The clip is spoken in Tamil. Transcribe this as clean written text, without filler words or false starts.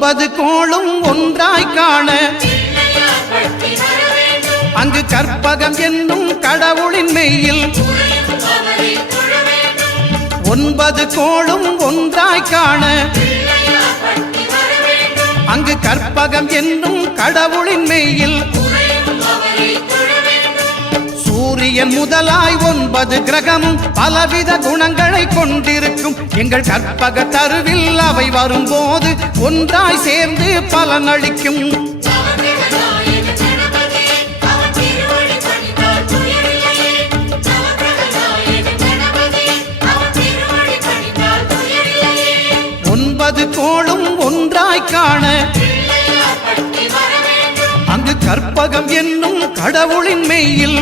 9 கோளும் ஒன்றாய் காண அங்கு கற்பகம் என்னும் கடவுளின் மெய்யில் 9 கோளும் ஒன்றாய் காண அங்கு கற்பகம் என்னும் கடவுளின் மெய்யில் சூரியன் முதலாய் 9 கிரகமும் பலவித குணங்களை கொண்டிருக்கும் எங்கள் கற்பக தருவில் அவை வரும்போது ஒன்றாய் சேர்ந்து பலனளிக்கும். கோளும் ஒன்றாய் காண அங்கு கற்பகம் என்னும் கடவுளின் மெய்யில்